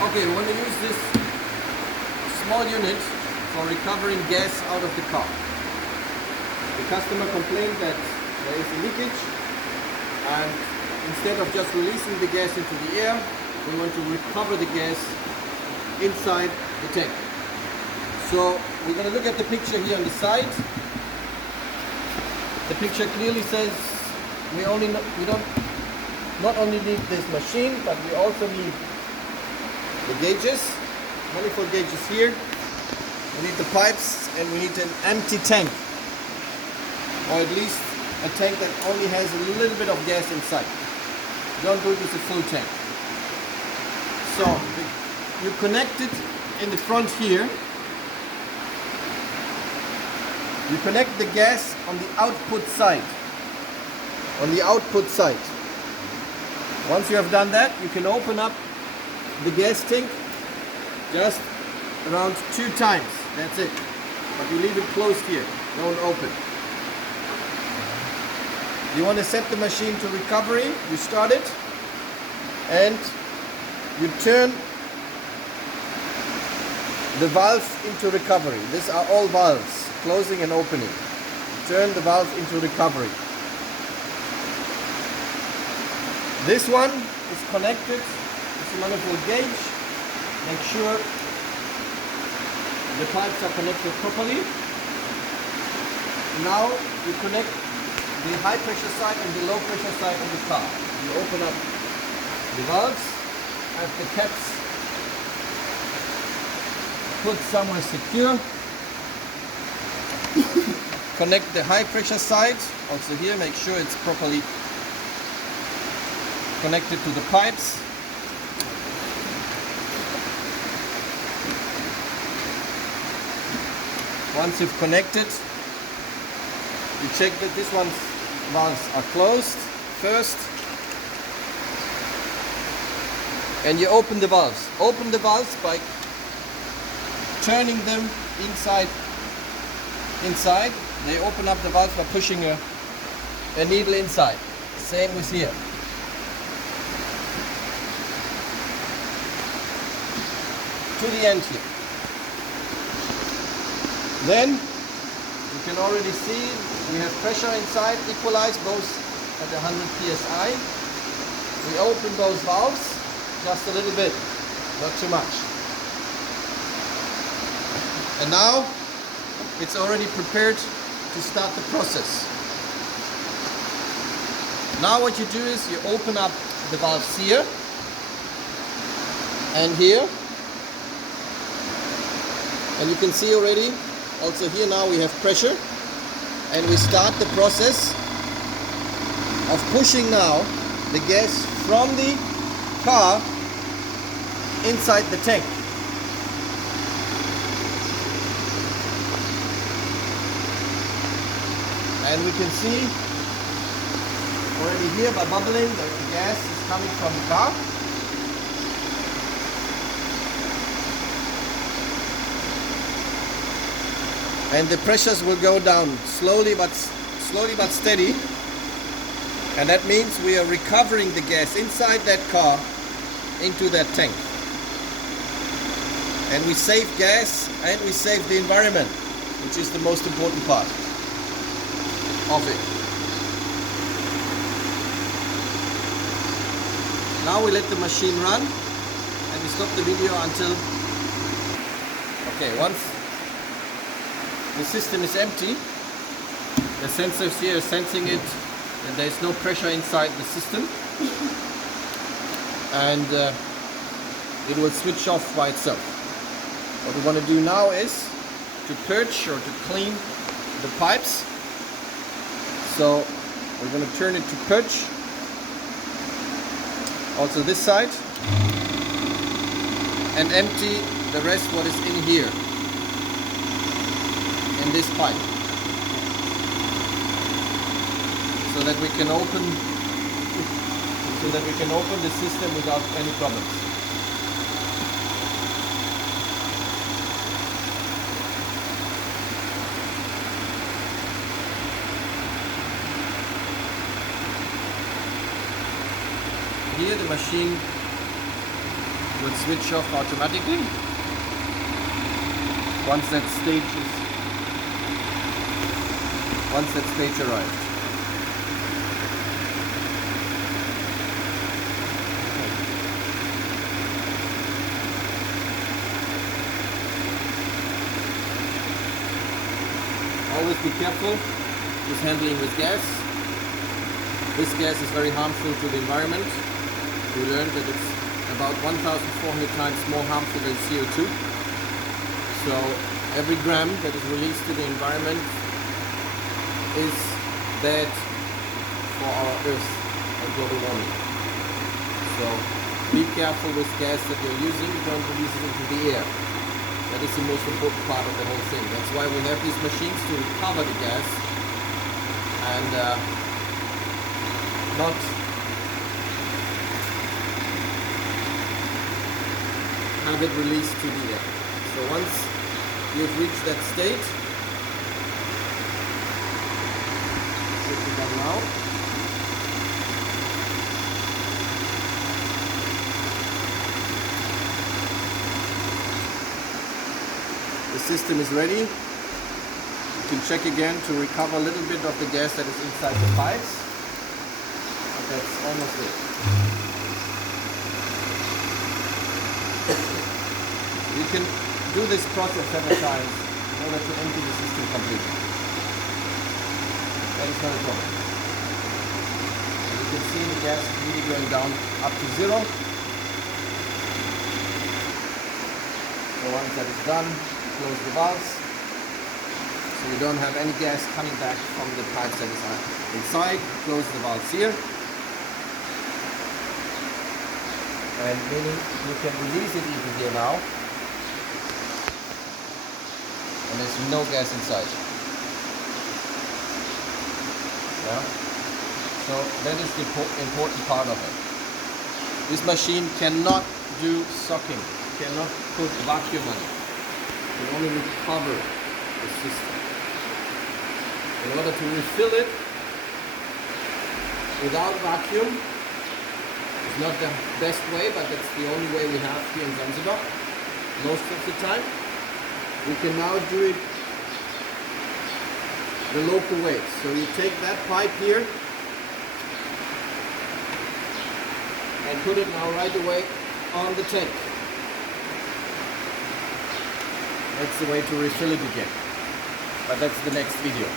Okay, we want to use this small unit for recovering gas out of the car. The customer complained that there is a leakage, and instead of just releasing the gas into the air, we want to recover the gas inside the tank. So we're going to look at the picture here on the side. The picture clearly says we not only need this machine, but we also need the gauges, manifold gauges here. We need the pipes, and we need an empty tank, or at least a tank that only has a little bit of gas inside. Don't do it with a full tank. So you connect it in the front here. You connect the gas on the output side. On the output side. Once you have done that, you can open up the gas tank just around 2 times. That's it. But you leave it closed here. Don't open. You want to set the machine to recovery. You start it and you turn the valve into recovery. These are all valves, closing and opening. Turn the valve into recovery. This one is connected with the manifold gauge. Make sure the pipes are connected properly. Now you connect the high pressure side and the low pressure side of the car. You open up the valves, have the caps put somewhere secure. Connect the high pressure side, also here make sure it's properly connected to the pipes. Once you've connected, you check that this one's valves are closed first, and you open the valves. Open the valves by turning them inside. They open up the valve by pushing a needle inside. Same with here. To the end here. Then you can already see we have pressure inside, equalized both at 100 psi. We open those valves just a little bit, not too much. And now it's already prepared to start the process. Now what you do is you open up the valves here and here. And you can see already, also here now we have pressure. And we start the process of pushing now the gas from the car inside the tank. And we can see already here by bubbling that the gas is coming from the car. And the pressures will go down slowly but steady. And that means we are recovering the gas inside that car into that tank. And we save gas and we save the environment, which is the most important part of it. Now we let the machine run and we stop the video until, okay, once the system is empty, the sensors here are sensing it, and there is no pressure inside the system, and it will switch off by itself. What we want to do now is to purge or to clean the pipes. So we're going to turn it to purge. Also this side, and empty the rest what is in here, in this pipe, so that we can open the system without any problems. Here the machine will switch off automatically once that stage arrives. Always be careful with handling with gas. This gas is very harmful to the environment. We learned that it's about 1,400 times more harmful than CO2. So every gram that is released to the environment is bad for our Earth and global warming. So be careful with gas that you're using. Don't release it into the air. That is the most important part of the whole thing. That's why we have these machines to recover the gas and not have it released to the air. So once you've reached that state, should be done now. The system is ready. You can check again to recover a little bit of the gas that is inside the pipes. But that's almost it. You can do this process several times in order to empty the system completely. That is not a problem. And you can see the gas is really going down up to 0. So once that is done, close the valves, so you don't have any gas coming back from the pipes that is inside. Close the valves here, and meaning you can release it even here now, and there's no gas inside. Yeah? So that is the important part of it. This machine cannot do sucking, cannot put vacuum on it. You can only recover the system. In order to refill it without vacuum is not the best way, but that's the only way we have here in Zanzibar most of the time. We can now do it the local way. So you take that pipe here and put it now right away on the tank. That's the way to refill it again. But that's the next video.